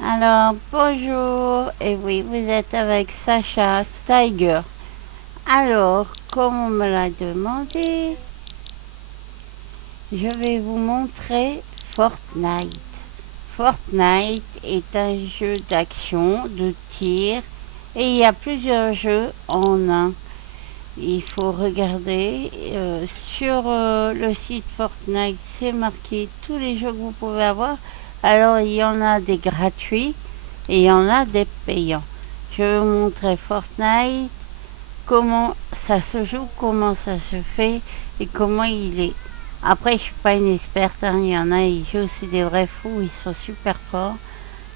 Alors, bonjour, et oui, vous êtes avec Sacha Tiger. Alors, comme on me l'a demandé, je vais vous montrer Fortnite. Fortnite est un jeu d'action, de tir, et il y a plusieurs jeux en un. Il faut regarder sur le site Fortnite, c'est marqué tous les jeux que vous pouvez avoir. Alors, il y en a des gratuits et il y en a des payants. Je vais vous montrer Fortnite, comment ça se joue, comment ça se fait et comment il est. Après, je suis pas une experte, hein. Il y en a, ils jouent aussi des vrais fous, ils sont super forts.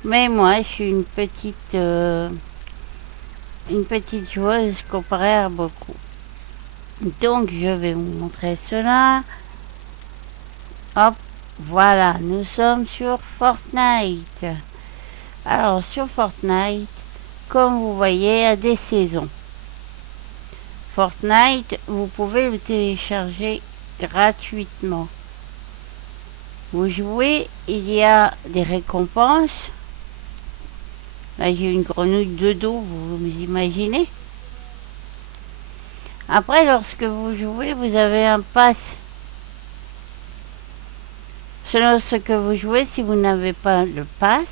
Mais moi, je suis une petite joueuse comparée à beaucoup. Donc, je vais vous montrer cela. Hop, voilà, nous sommes sur Fortnite. Alors, sur Fortnite, comme vous voyez, il y a des saisons. Fortnite, vous pouvez le télécharger gratuitement. Vous jouez, il y a des récompenses. Là, j'ai une grenouille de dos, vous imaginez. Après, lorsque vous jouez, vous avez un pass. Selon ce que vous jouez, si vous n'avez pas le pass,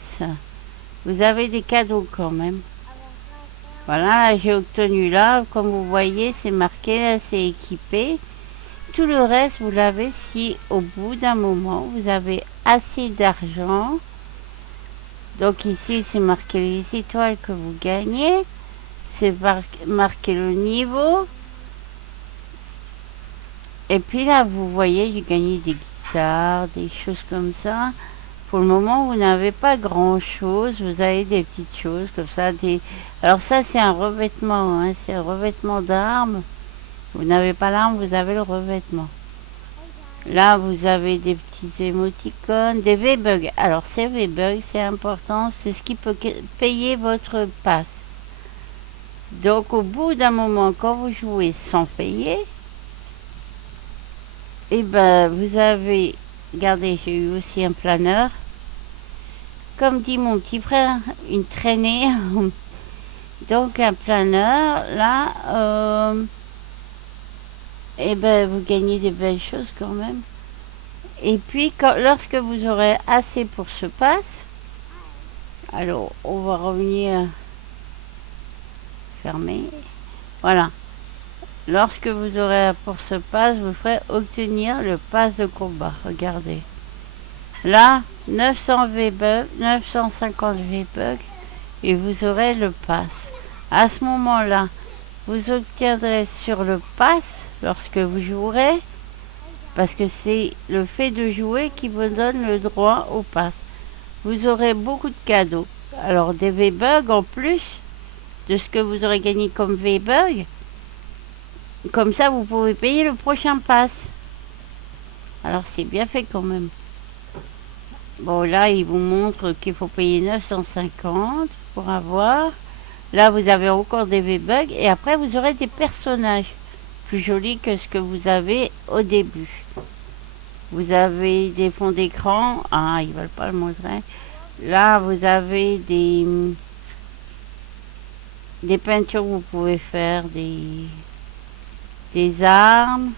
vous avez des cadeaux quand même. Voilà, j'ai obtenu là, comme vous voyez, c'est marqué, là, c'est équipé. Tout le reste, vous l'avez si au bout d'un moment, vous avez assez d'argent. Donc ici, c'est marqué les étoiles que vous gagnez. C'est marqué le niveau. Et puis là, vous voyez, j'ai gagné des guitares, des choses comme ça. Pour le moment, vous n'avez pas grand-chose. Vous avez des petites choses comme ça. Alors ça, c'est un revêtement. Hein, c'est un revêtement d'armes. Vous n'avez pas l'arme, vous avez le revêtement. Là, vous avez des petits émoticônes, des V-Bugs. Alors, ces V-Bugs, c'est important, c'est ce qui peut payer votre passe. Donc, au bout d'un moment, quand vous jouez sans payer, eh ben, vous avez... Regardez, j'ai eu aussi un planeur. Comme dit mon petit frère, une traînée. Donc, un planeur, là, eh ben, vous gagnez des belles choses quand même. Et puis, lorsque vous aurez assez pour ce pass, alors on va revenir fermer. Voilà. Lorsque vous aurez pour ce pass, vous ferez obtenir le pass de combat. Regardez. Là, 900 V-Bucks, 950 V-Bucks, et vous aurez le pass. À ce moment-là, vous obtiendrez sur le pass, lorsque vous jouerez, parce que c'est le fait de jouer qui vous donne le droit au pass. Vous aurez beaucoup de cadeaux. Alors des V-Bucks en plus de ce que vous aurez gagné comme V-Bucks. Comme ça, vous pouvez payer le prochain pass. Alors c'est bien fait quand même. Bon là, il vous montre qu'il faut payer 950 pour avoir. Là, vous avez encore des V-Bucks et après, vous aurez des personnages plus jolis que ce que vous avez au début. Vous avez des fonds d'écran. Ah, ils veulent pas le montrer. Là, vous avez des peintures que vous pouvez faire, des armes,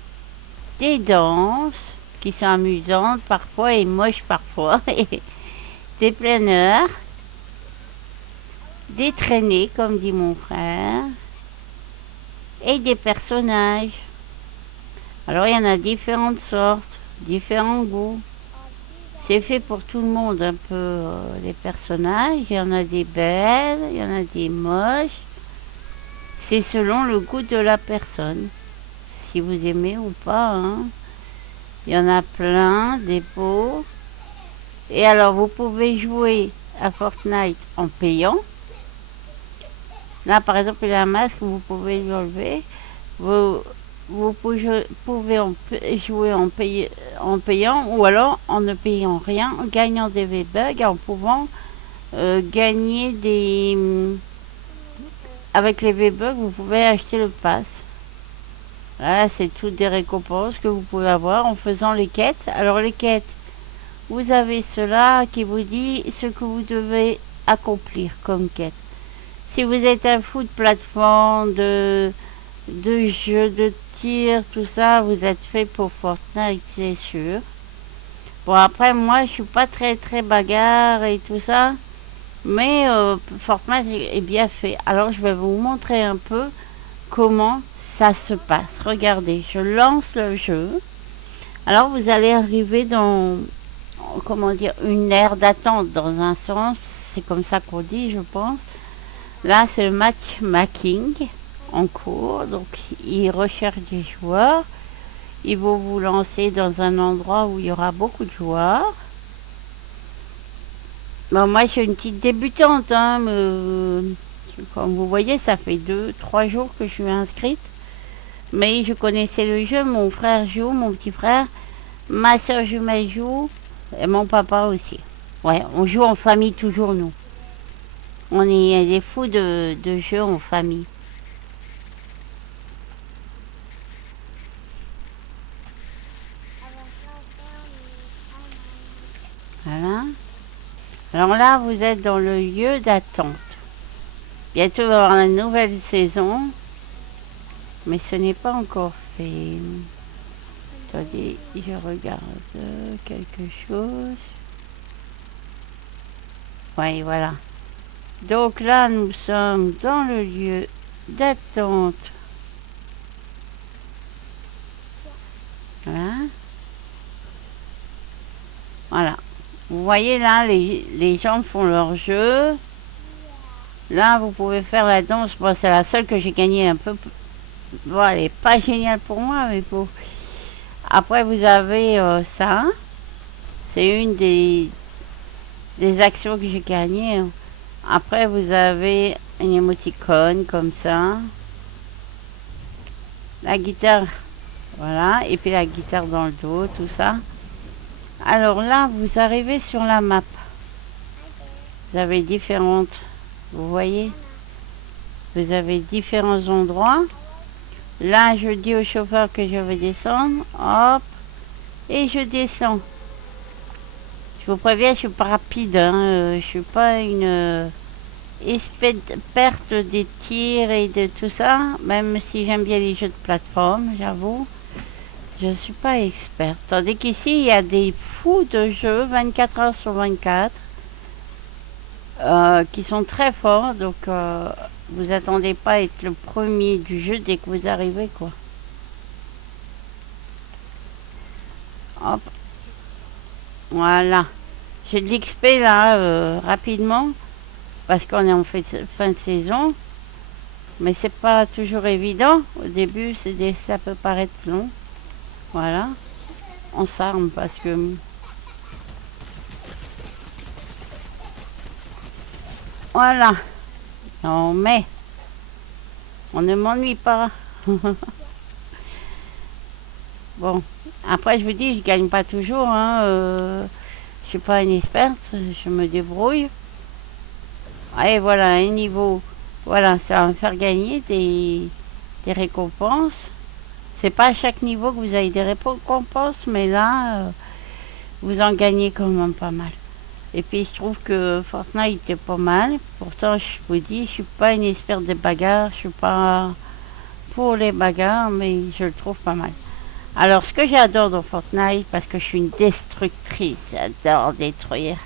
des danses qui sont amusantes parfois et moches parfois, des planeurs, des traînées comme dit mon frère, et des personnages. Alors il y en a différentes sortes, différents goûts. C'est fait pour tout le monde un peu les personnages. Il y en a des belles, il y en a des moches. C'est selon le goût de la personne, si vous aimez ou pas. Hein. Il y en a plein, des beaux. Et alors, vous pouvez jouer à Fortnite en payant. Là, par exemple, il y a un masque, vous pouvez l'enlever. Vous pouvez jouer en payant ou alors en ne payant rien, en gagnant des V-Bucks, en pouvant gagner des... Avec les V-Bucks, vous pouvez acheter le pass. Là, c'est toutes des récompenses que vous pouvez avoir en faisant les quêtes. Alors, les quêtes, vous avez cela qui vous dit ce que vous devez accomplir comme quête. Si vous êtes un fou de plateforme, de jeux de tir, tout ça, vous êtes fait pour Fortnite, c'est sûr. Bon, après, moi, je suis pas très très bagarre et tout ça, mais Fortnite est bien fait. Alors, je vais vous montrer un peu comment ça se passe. Regardez, je lance le jeu. Alors, vous allez arriver dans, comment dire, une aire d'attente dans un sens. C'est comme ça qu'on dit, je pense. Là, c'est le matchmaking en cours. Donc, ils recherchent des joueurs. Ils vont vous lancer dans un endroit où il y aura beaucoup de joueurs. Bon, moi, je suis une petite débutante. Hein, comme vous voyez, ça fait 2, 3 jours que je suis inscrite. Mais je connaissais le jeu. Mon frère joue, mon petit frère. Ma soeur jumelle joue. Et mon papa aussi. Ouais, on joue en famille toujours, nous. On est des fous de jeux en famille. Voilà. Alors là, vous êtes dans le lieu d'attente. Bientôt, il va y avoir une nouvelle saison. Mais ce n'est pas encore fait. Attendez, je regarde quelque chose. Oui, voilà. Donc là, nous sommes dans le lieu d'attente. Voilà. Voilà. Vous voyez là, les gens font leur jeu. Là, vous pouvez faire la danse. Bon, c'est la seule que j'ai gagnée un peu. Bon, elle n'est pas géniale pour moi, mais bon. Après, vous avez ça. C'est une des actions que j'ai gagnées. Après, vous avez une émoticône comme ça. La guitare, voilà. Et puis la guitare dans le dos, tout ça. Alors là, vous arrivez sur la map. Vous avez différentes, vous voyez, vous avez différents endroits. Là, je dis au chauffeur que je vais descendre. Hop. Et je descends. Je vous préviens, je suis pas rapide. Hein. Je suis pas une perte des tirs et de tout ça. Même si j'aime bien les jeux de plateforme, j'avoue. Je ne suis pas experte. Tandis qu'ici, il y a des fous de jeux 24 heures sur 24 qui sont très forts. Donc, vous attendez pas à être le premier du jeu dès que vous arrivez, quoi. Hop. Voilà. J'ai de l'XP là, rapidement, parce qu'on est en fin de saison. Mais c'est pas toujours évident. Au début, ça peut paraître long. Voilà. On s'arme parce que... Voilà. Non mais, on ne m'ennuie pas. Bon, après je vous dis, je gagne pas toujours. Hein, je suis pas une experte, je me débrouille. Et voilà, un niveau. Voilà, ça va me faire gagner des récompenses. C'est pas à chaque niveau que vous avez des récompenses, mais là, vous en gagnez quand même pas mal. Et puis je trouve que Fortnite était pas mal. Pourtant, je vous dis, je suis pas une experte des bagarres, je suis pas pour les bagarres, mais je le trouve pas mal. Alors, ce que j'adore dans Fortnite, parce que je suis une destructrice, j'adore détruire.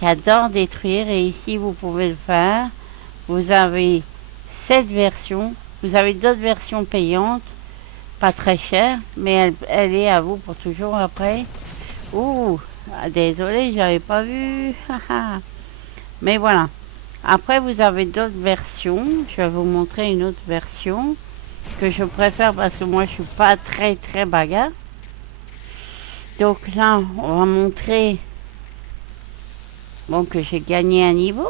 J'adore détruire et ici vous pouvez le faire. Vous avez cette version, vous avez d'autres versions payantes, pas très chères, mais elle est à vous pour toujours après. Ouh, désolé, j'avais pas vu. Mais voilà. Après, vous avez d'autres versions. Je vais vous montrer une autre version que je préfère parce que moi, je suis pas très très bagarre. Donc là, on va montrer bon, que j'ai gagné un niveau.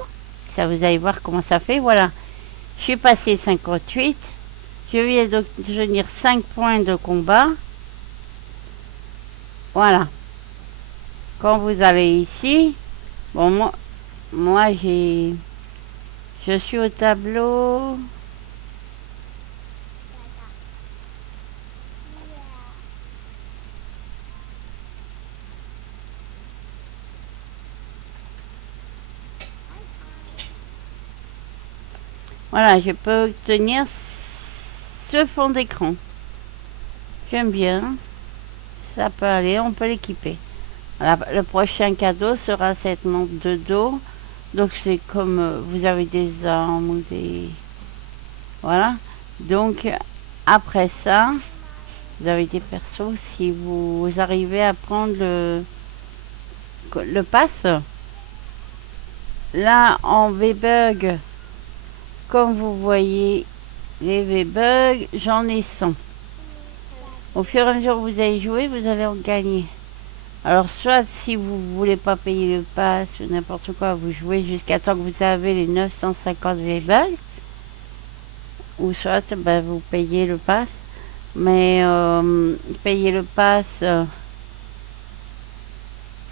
Ça, vous allez voir comment ça fait. Voilà. Je suis passé 58. Je viens d'obtenir 5 points de combat. Voilà. Quand vous allez ici, bon, moi je suis au tableau. Voilà, je peux obtenir ce fond d'écran. J'aime bien. Ça peut aller, on peut l'équiper. Voilà, le prochain cadeau sera cette montre de dos. Donc c'est comme vous avez des armes ou des... Voilà. Donc après ça, vous avez des persos. Si vous arrivez à prendre le pass, là en V-Bug, comme vous voyez les V-Bug, j'en ai 100. Au fur et à mesure que vous allez jouer, vous allez en gagner. Alors soit si vous ne voulez pas payer le pass ou n'importe quoi, vous jouez jusqu'à temps que vous avez les 950 V-Bucks. Ou soit ben, vous payez le pass. Mais payez le pass,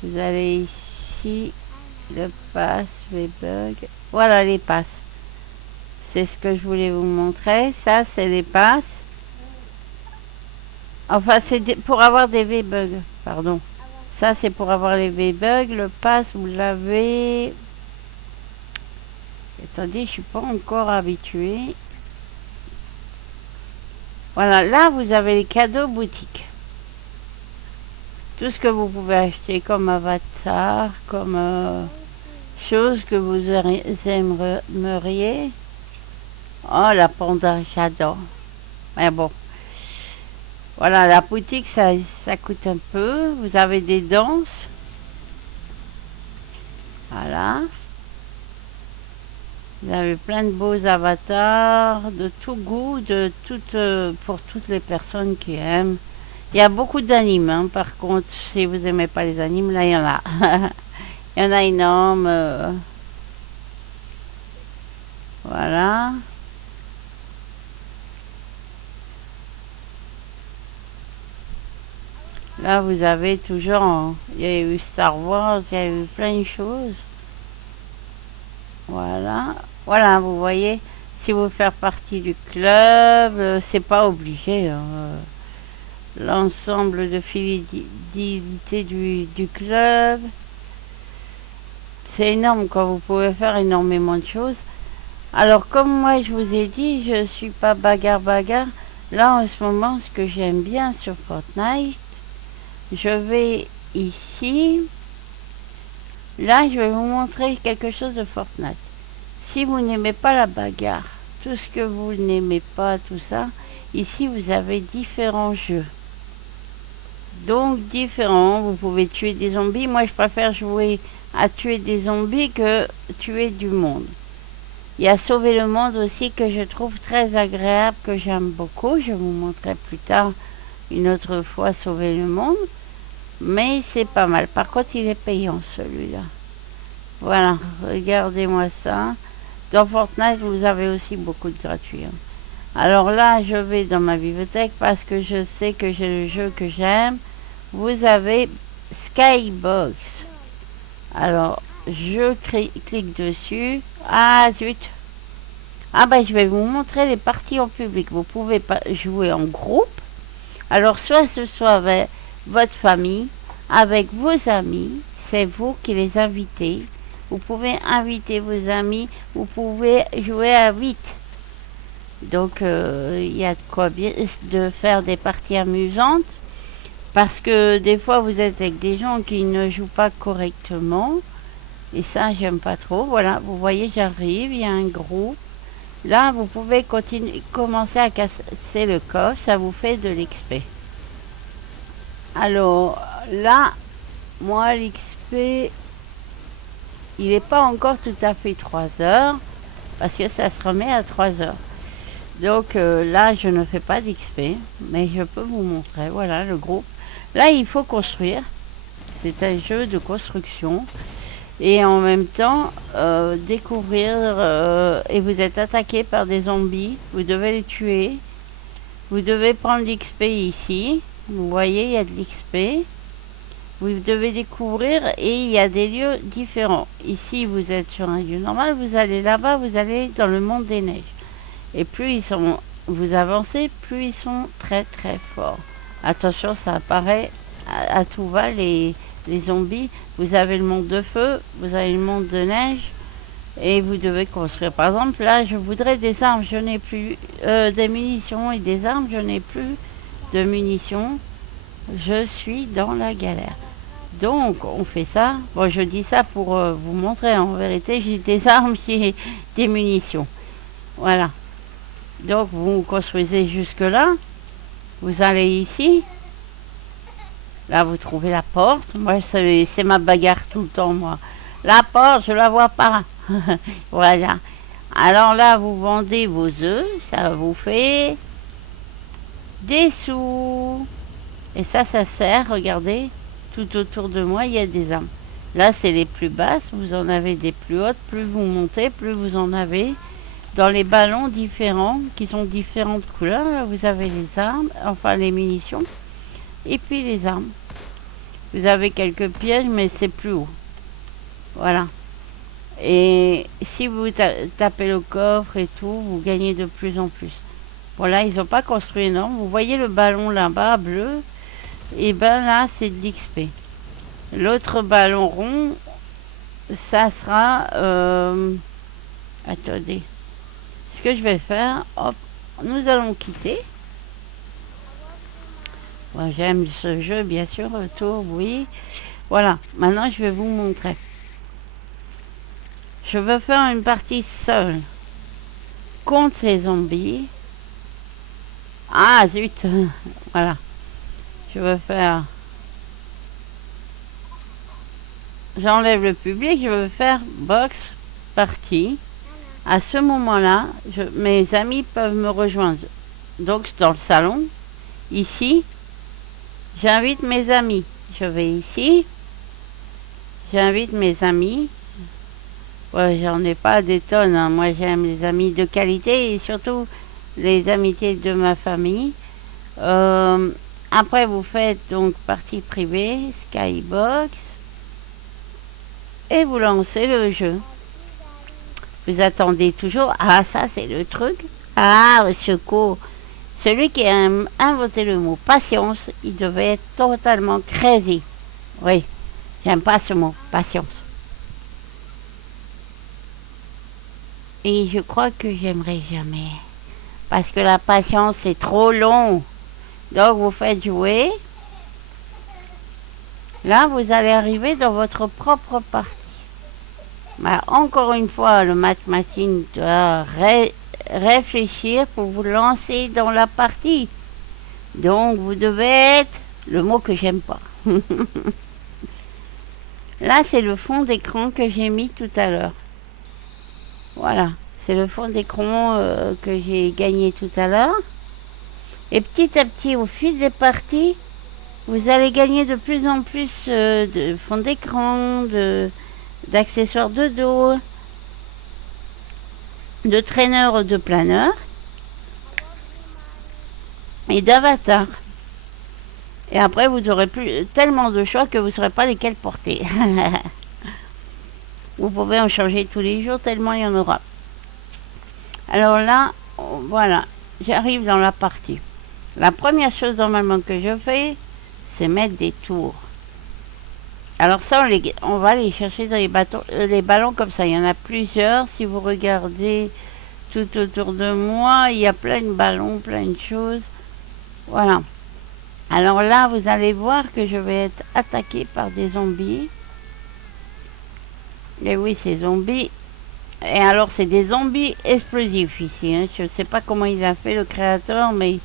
vous allez ici, le pass V-Bug. Voilà les passes. C'est ce que je voulais vous montrer. Ça c'est les passes. Enfin c'est pour avoir des V-Bugs, pardon. Ça, c'est pour avoir les V-Bugs. Le pass, vous l'avez... Attendez, je suis pas encore habituée. Voilà, là, vous avez les cadeaux boutique. Tout ce que vous pouvez acheter comme avatar, comme choses que vous aimeriez. Oh, la panda, j'adore. Mais bon. Voilà, la boutique, ça coûte un peu. Vous avez des danses. Voilà. Vous avez plein de beaux avatars, de tout goût, pour toutes les personnes qui aiment. Il y a beaucoup d'animes, hein. Par contre, si vous n'aimez pas les animes, là, il y en a. Il y en a énorme. Voilà. Là, vous avez toujours... Il y a eu Star Wars, il y a eu plein de choses. Voilà. Voilà, vous voyez, si vous faites partie du club, c'est pas obligé. Hein. L'ensemble de fidélité du club. C'est énorme quand vous pouvez faire énormément de choses. Alors comme moi je vous ai dit, je suis pas bagarre. Là en ce moment, ce que j'aime bien sur Fortnite, je vais ici. Là, je vais vous montrer quelque chose de Fortnite. Si vous n'aimez pas la bagarre, tout ce que vous n'aimez pas, tout ça, ici vous avez différents jeux. Donc différents, vous pouvez tuer des zombies. Moi je préfère jouer à tuer des zombies que tuer du monde. Il y a Sauver le monde aussi que je trouve très agréable, que j'aime beaucoup. Je vous montrerai plus tard une autre fois Sauver le monde. Mais c'est pas mal. Par contre il est payant celui-là. Voilà, regardez-moi ça. Dans Fortnite vous avez aussi beaucoup de gratuits. Hein. Alors là je vais dans ma bibliothèque parce que je sais que j'ai le jeu que j'aime. Vous avez Skybox. Alors, je clique dessus. Ah, zut. Ah, ben, je vais vous montrer les parties en public. Vous pouvez pas jouer en groupe. Alors, soit ce soit avec votre famille, avec vos amis. C'est vous qui les invitez. Vous pouvez inviter vos amis. Vous pouvez jouer à 8. Donc, il y a de quoi bien de faire des parties amusantes. Parce que des fois, vous êtes avec des gens qui ne jouent pas correctement. Et ça, j'aime pas trop. Voilà, vous voyez, j'arrive, il y a un groupe. Là, vous pouvez commencer à casser le coffre. Ça vous fait de l'XP. Alors, là, moi, l'XP, il n'est pas encore tout à fait 3 heures. Parce que ça se remet à 3 heures. Donc, là, je ne fais pas d'XP. Mais je peux vous montrer. Voilà, le groupe. Là, il faut construire. C'est un jeu de construction. Et en même temps, découvrir... et vous êtes attaqué par des zombies. Vous devez les tuer. Vous devez prendre l'XP ici. Vous voyez, il y a de l'XP. Vous devez découvrir et il y a des lieux différents. Ici, vous êtes sur un lieu normal. Vous allez là-bas, vous allez dans le monde des neiges. Et plus vous avancez, plus ils sont très très forts. Attention, ça apparaît à tout va, les zombies. Vous avez le monde de feu, vous avez le monde de neige. Et vous devez construire. Par exemple, là, je voudrais des armes, je n'ai plus des munitions et des armes, je n'ai plus de munitions. Je suis dans la galère. Donc, on fait ça. Bon, je dis ça pour vous montrer. En vérité, j'ai des armes, j'ai des munitions. Voilà. Donc, vous construisez jusque-là. Vous allez ici. Là, vous trouvez la porte. Moi, c'est ma bagarre tout le temps, moi. La porte, je la vois pas. Voilà. Alors là, vous vendez vos œufs. Ça vous fait des sous. Et ça sert, regardez. Tout autour de moi, il y a des armes. Là, c'est les plus basses. Vous en avez des plus hautes. Plus vous montez, plus vous en avez. Dans les ballons différents, qui sont différentes couleurs, là, vous avez les armes, enfin les munitions. Et puis les armes. Vous avez quelques pièges, mais c'est plus haut. Voilà. Et si vous tapez le coffre et tout, vous gagnez de plus en plus. Voilà, ils n'ont pas construit énorme. Vous voyez le ballon là-bas, bleu. Et ben là, c'est de l'XP. L'autre ballon rond, ça sera... attendez. Ce que je vais faire, hop, nous allons quitter. Moi, j'aime ce jeu, bien sûr, retour, oui. Voilà, maintenant je vais vous montrer. Je veux faire une partie seule contre ces zombies. Ah, zut. Voilà. Je veux faire... J'enlève le public, je veux faire box partie. À ce moment-là, mes amis peuvent me rejoindre. Donc, dans le salon, ici, j'invite mes amis. Je vais ici. J'invite mes amis. Ouais, j'en ai pas des tonnes. Hein. Moi, j'aime les amis de qualité et surtout les amitiés de ma famille. Après, vous faites donc partie privée, Skybox. Et vous lancez le jeu. Vous attendez toujours. Ah, ça, c'est le truc. Ah, au secours. Celui qui a inventé le mot patience, il devait être totalement crazy. Oui, j'aime pas ce mot, patience. Et je crois que j'aimerais jamais. Parce que la patience, c'est trop long. Donc, vous faites jouer. Là, vous allez arriver dans votre propre partie. Mais encore une fois, le match machine doit réfléchir pour vous lancer dans la partie. Donc, vous devez être le mot que j'aime pas. Là, c'est le fond d'écran que j'ai mis tout à l'heure. Voilà, c'est le fond d'écran que j'ai gagné tout à l'heure. Et petit à petit, au fil des parties, vous allez gagner de plus en plus de fond d'écran, d'accessoires de dos, de traîneurs de planeurs et d'avatars. Et après, vous aurez tellement de choix que vous ne saurez pas lesquels porter. Vous pouvez en changer tous les jours tellement il y en aura. Alors là, voilà, j'arrive dans la partie. La première chose normalement que je fais, c'est mettre des tours. Alors ça, on va aller chercher dans les ballons comme ça. Il y en a plusieurs. Si vous regardez tout autour de moi, il y a plein de ballons, plein de choses. Voilà. Alors là, vous allez voir que je vais être attaqué par des zombies. Et oui, ces zombies. Et alors, c'est des zombies explosifs ici. Hein. Je ne sais pas comment il a fait, le créateur, mais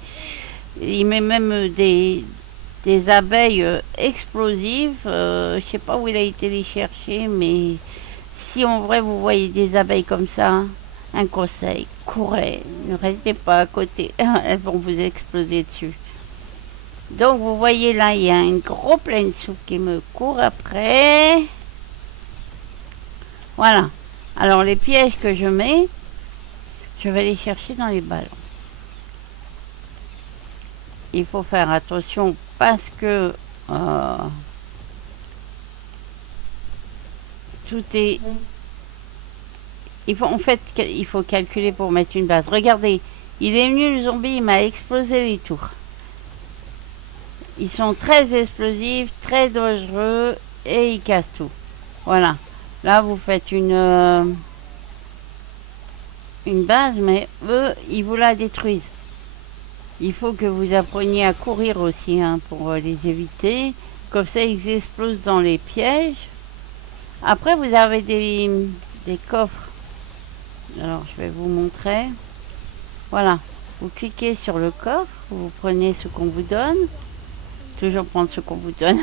il met même des abeilles explosives. Je ne sais pas où il a été les chercher, mais si en vrai vous voyez des abeilles comme ça, un conseil, courez, ne restez pas à côté, elles vont vous exploser dessus. Donc vous voyez là, il y a un gros plein de soupe qui me court après. Voilà. Alors les pièges que je mets, je vais les chercher dans les ballons. Il faut faire attention parce que tout est... En fait, il faut calculer pour mettre une base. Regardez, il est venu le zombie, il m'a explosé les tours. Ils sont très explosifs, très dangereux et ils cassent tout. Voilà. Là, vous faites une une base, mais eux, ils vous la détruisent. Il faut que vous appreniez à courir aussi hein, pour les éviter. Comme ça, ils explosent dans les pièges. Après, vous avez des coffres. Alors, je vais vous montrer. Voilà. Vous cliquez sur le coffre. Vous prenez ce qu'on vous donne. Toujours prendre ce qu'on vous donne.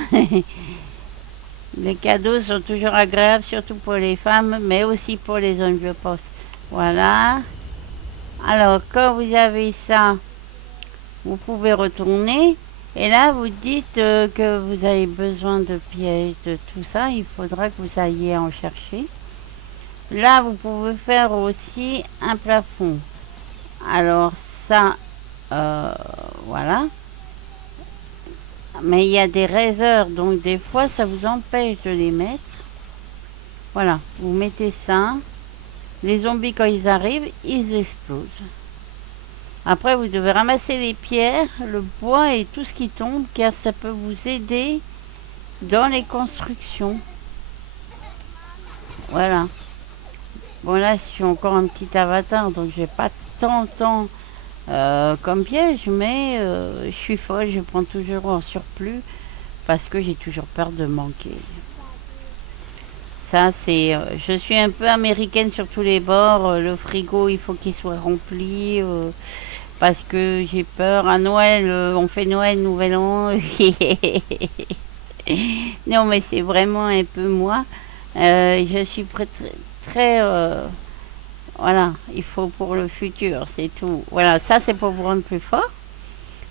Les cadeaux sont toujours agréables, surtout pour les femmes, mais aussi pour les hommes, je pense. Voilà. Alors, quand vous avez ça, vous pouvez retourner. Et là, vous dites que vous avez besoin de pièges, de tout ça. Il faudra que vous alliez en chercher. Là, vous pouvez faire aussi un plafond. Alors, ça, voilà. Mais il y a des raiseurs, donc des fois, ça vous empêche de les mettre. Voilà, vous mettez ça. Les zombies, quand ils arrivent, ils explosent. Après, vous devez ramasser les pierres, le bois et tout ce qui tombe, car ça peut vous aider dans les constructions. Voilà. Bon, là, je suis encore un petit avatar, donc j'ai pas tant de temps comme piège, mais je suis folle, je prends toujours en surplus parce que j'ai toujours peur de manquer. Ça, c'est. Je suis un peu américaine sur tous les bords. Le frigo, il faut qu'il soit rempli parce que j'ai peur. À Noël, on fait Noël, Nouvel An. Non, mais c'est vraiment un peu moi. Je suis très voilà, il faut pour le futur, c'est tout. Voilà, ça c'est pour vous rendre plus fort.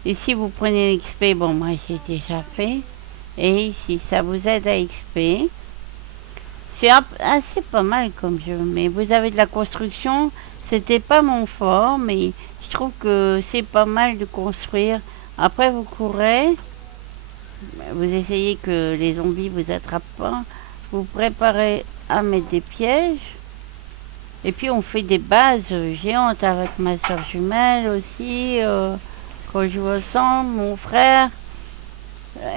Ici, vous prenez l'XP, bon, moi j'ai déjà fait. Et ici, ça vous aide à XP. C'est assez pas mal comme jeu, mais vous avez de la construction. C'était pas mon fort, mais je trouve que c'est pas mal de construire. Après, vous courez, vous essayez que les zombies vous attrapent pas. Vous préparez à mettre des pièges. Et puis on fait des bases géantes avec ma soeur jumelle aussi. Quand on joue ensemble, mon frère.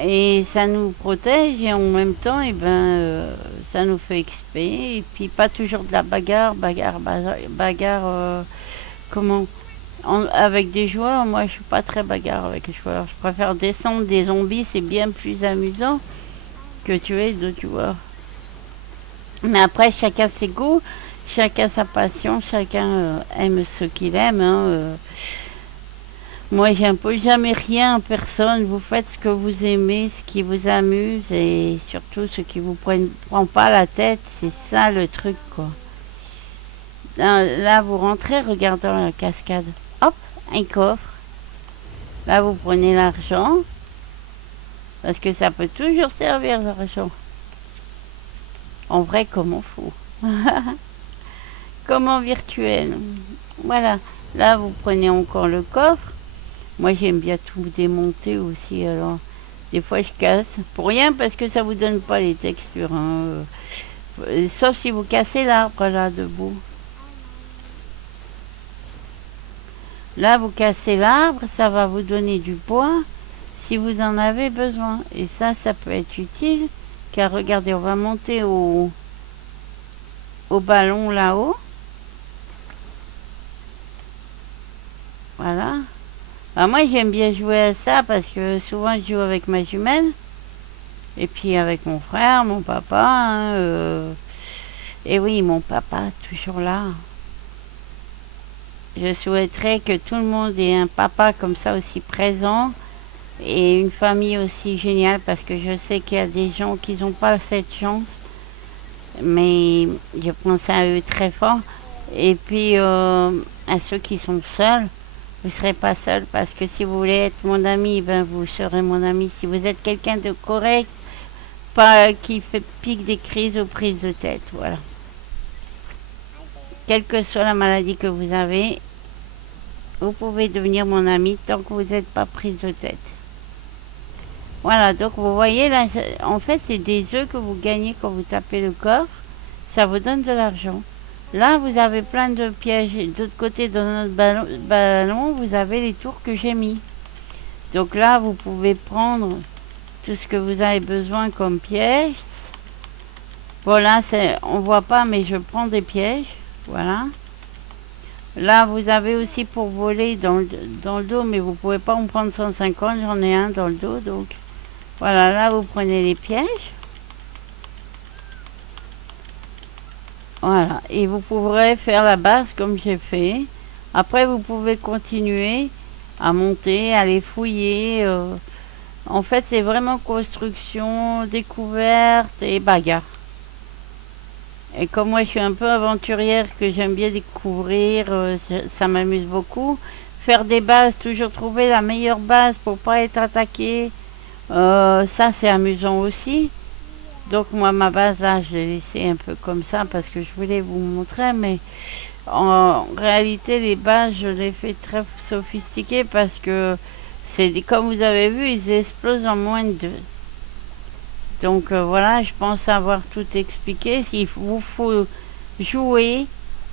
Et ça nous protège et en même temps, et ben, ça nous fait XP. Et puis pas toujours de la bagarre, comment avec des joueurs, moi je suis pas très bagarre avec les joueurs. Je préfère descendre des zombies, c'est bien plus amusant que tuer d'autres joueurs. Mais après, chacun ses goûts, chacun sa passion, chacun aime ce qu'il aime. Hein, moi, j'impose jamais rien à personne. Vous faites ce que vous aimez, ce qui vous amuse et surtout ce qui vous prend pas la tête. C'est ça le truc, quoi. Là, vous rentrez, regardez la cascade. Hop, un coffre. Là, vous prenez l'argent. Parce que ça peut toujours servir, l'argent. En vrai, comme on fout. Comme en virtuel. Voilà. Là, vous prenez encore le coffre. Moi, j'aime bien tout démonter aussi. Alors, des fois, je casse. Pour rien, parce que ça vous donne pas les textures. Hein. Sauf si vous cassez l'arbre, là, debout. Là, vous cassez l'arbre, ça va vous donner du bois si vous en avez besoin. Et ça peut être utile. Car regardez, on va monter au ballon là-haut. Voilà. Bah, moi, j'aime bien jouer à ça parce que souvent, je joue avec ma jumelle. Et puis avec mon frère, mon papa. Hein, et oui, mon papa, toujours là. Je souhaiterais que tout le monde ait un papa comme ça aussi présent et une famille aussi géniale parce que je sais qu'il y a des gens qui n'ont pas cette chance. Mais je pense à eux très fort. Et puis à ceux qui sont seuls, vous ne serez pas seul parce que si vous voulez être mon ami, ben vous serez mon ami. Si vous êtes quelqu'un de correct, pas qui pique des crises ou prises de tête, voilà. Quelle que soit la maladie que vous avez, vous pouvez devenir mon ami tant que vous n'êtes pas prise de tête. Voilà, donc vous voyez là, en fait c'est des œufs que vous gagnez quand vous tapez le coffre, ça vous donne de l'argent. Là vous avez plein de pièges, de l'autre côté dans notre ballon, vous avez les tours que j'ai mis. Donc là vous pouvez prendre tout ce que vous avez besoin comme pièges. Voilà, on voit pas mais je prends des pièges, voilà. Là, vous avez aussi pour voler dans le dos, mais vous pouvez pas en prendre 150. J'en ai un dans le dos, donc voilà. Là, vous prenez les pièges. Voilà, et vous pourrez faire la base comme j'ai fait. Après, vous pouvez continuer à monter, à les fouiller. En fait, c'est vraiment construction, découverte et bagarre. Et comme moi, je suis un peu aventurière, que j'aime bien découvrir, ça m'amuse beaucoup. Faire des bases, toujours trouver la meilleure base pour pas être attaqué, ça c'est amusant aussi. Donc moi, ma base là, je l'ai laissée un peu comme ça parce que je voulais vous montrer, mais en réalité, les bases, je les fais très sophistiquées parce que comme vous avez vu, ils explosent en moins de deux. Donc voilà, je pense avoir tout expliqué. Il vous faut jouer,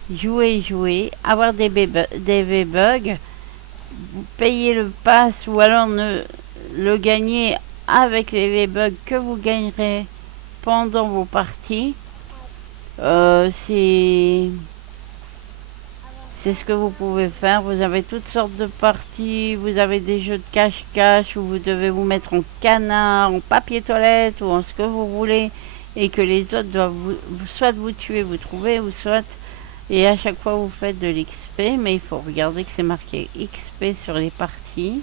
jouer, avoir des V-Bugs, payer le pass ou alors le gagner avec les V-Bugs que vous gagnerez pendant vos parties. C'est ce que vous pouvez faire. Vous avez toutes sortes de parties. Vous avez des jeux de cache-cache où vous devez vous mettre en canard, en papier toilette ou en ce que vous voulez. Et que les autres doivent soit vous tuer, vous trouver, ou soit... Et à chaque fois vous faites de l'XP. Mais il faut regarder que c'est marqué XP sur les parties.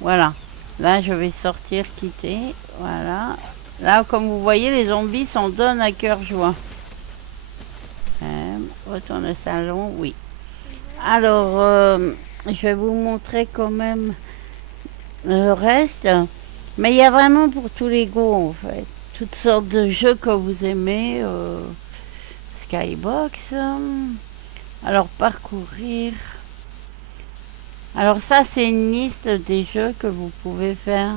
Voilà. Là je vais sortir, quitter. Voilà. Là comme vous voyez les zombies s'en donnent à cœur joie. Retourne au salon, oui. Alors, je vais vous montrer quand même le reste. Mais il y a vraiment pour tous les goûts, en fait. Toutes sortes de jeux que vous aimez. Skybox. Alors, parcourir. Alors, ça, c'est une liste des jeux que vous pouvez faire.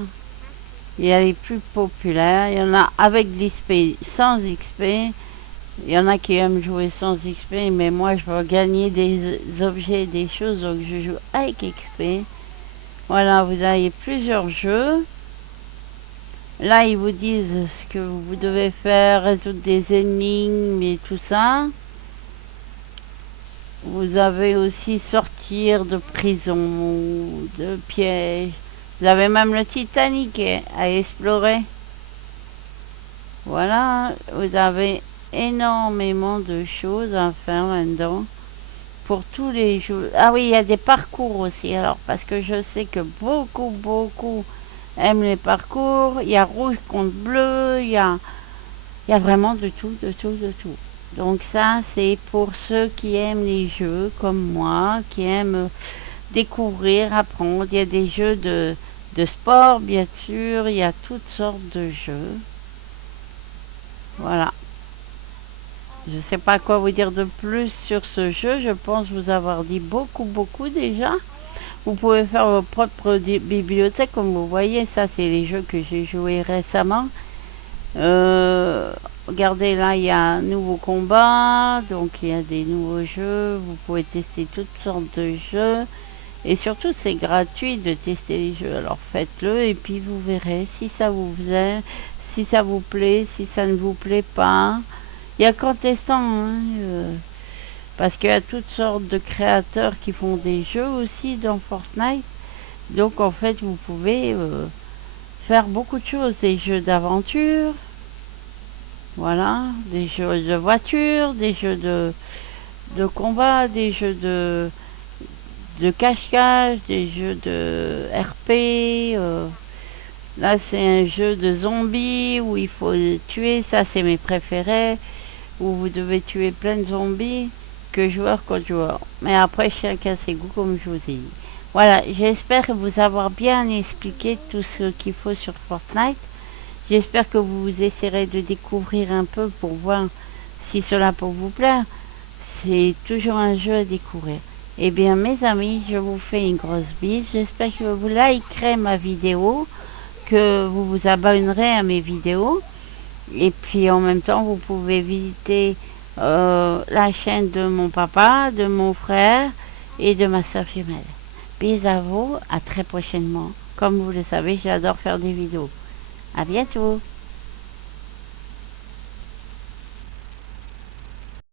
Il y a les plus populaires. Il y en a avec l'XP, sans XP. Il y en a qui aiment jouer sans XP, mais moi je veux gagner des objets, des choses, donc je joue avec XP. Voilà, vous avez plusieurs jeux. Là, ils vous disent ce que vous devez faire, résoudre des énigmes et tout ça. Vous avez aussi sortir de prison, de pièges. Vous avez même le Titanic à explorer. Voilà, vous avez énormément de choses à faire là-dedans pour tous les jours. Ah oui, il y a des parcours aussi, alors, parce que je sais que beaucoup aiment les parcours. Il y a rouge contre bleu, il y a vraiment de tout, de tout, de tout. Donc ça, c'est pour ceux qui aiment les jeux, comme moi, qui aiment découvrir, apprendre. Il y a des jeux de sport, bien sûr, il y a toutes sortes de jeux. Voilà. Je ne sais pas quoi vous dire de plus sur ce jeu. Je pense vous avoir dit beaucoup déjà. Vous pouvez faire vos propres bibliothèques, comme vous voyez. Ça, c'est les jeux que j'ai joués récemment. Regardez, là, il y a un nouveau combat. Donc, il y a des nouveaux jeux. Vous pouvez tester toutes sortes de jeux. Et surtout, c'est gratuit de tester les jeux. Alors, faites-le et puis vous verrez si ça vous faisait, si ça vous plaît, si ça ne vous plaît pas. Il y a qu'en testant, hein, parce qu'il y a toutes sortes de créateurs qui font des jeux aussi dans Fortnite. Donc en fait, vous pouvez faire beaucoup de choses. Des jeux d'aventure, voilà, des jeux de voiture, des jeux de combat, des jeux de cache-cache, des jeux de RP. Là, c'est un jeu de zombies où il faut tuer. Ça, c'est mes préférés. Où vous devez tuer plein de zombies que joueur contre joueur. Mais après, chacun ses goûts, comme je vous ai dit. Voilà, j'espère vous avoir bien expliqué tout ce qu'il faut sur Fortnite. J'espère que vous essaierez de découvrir un peu pour voir si cela peut vous plaire. C'est toujours un jeu à découvrir. Eh bien, mes amis, je vous fais une grosse bise. J'espère que vous likerez ma vidéo, que vous vous abonnerez à mes vidéos. Et puis en même temps, vous pouvez visiter la chaîne de mon papa, de mon frère et de ma soeur jumelle. Bisous à vous, à très prochainement. Comme vous le savez, j'adore faire des vidéos. À bientôt.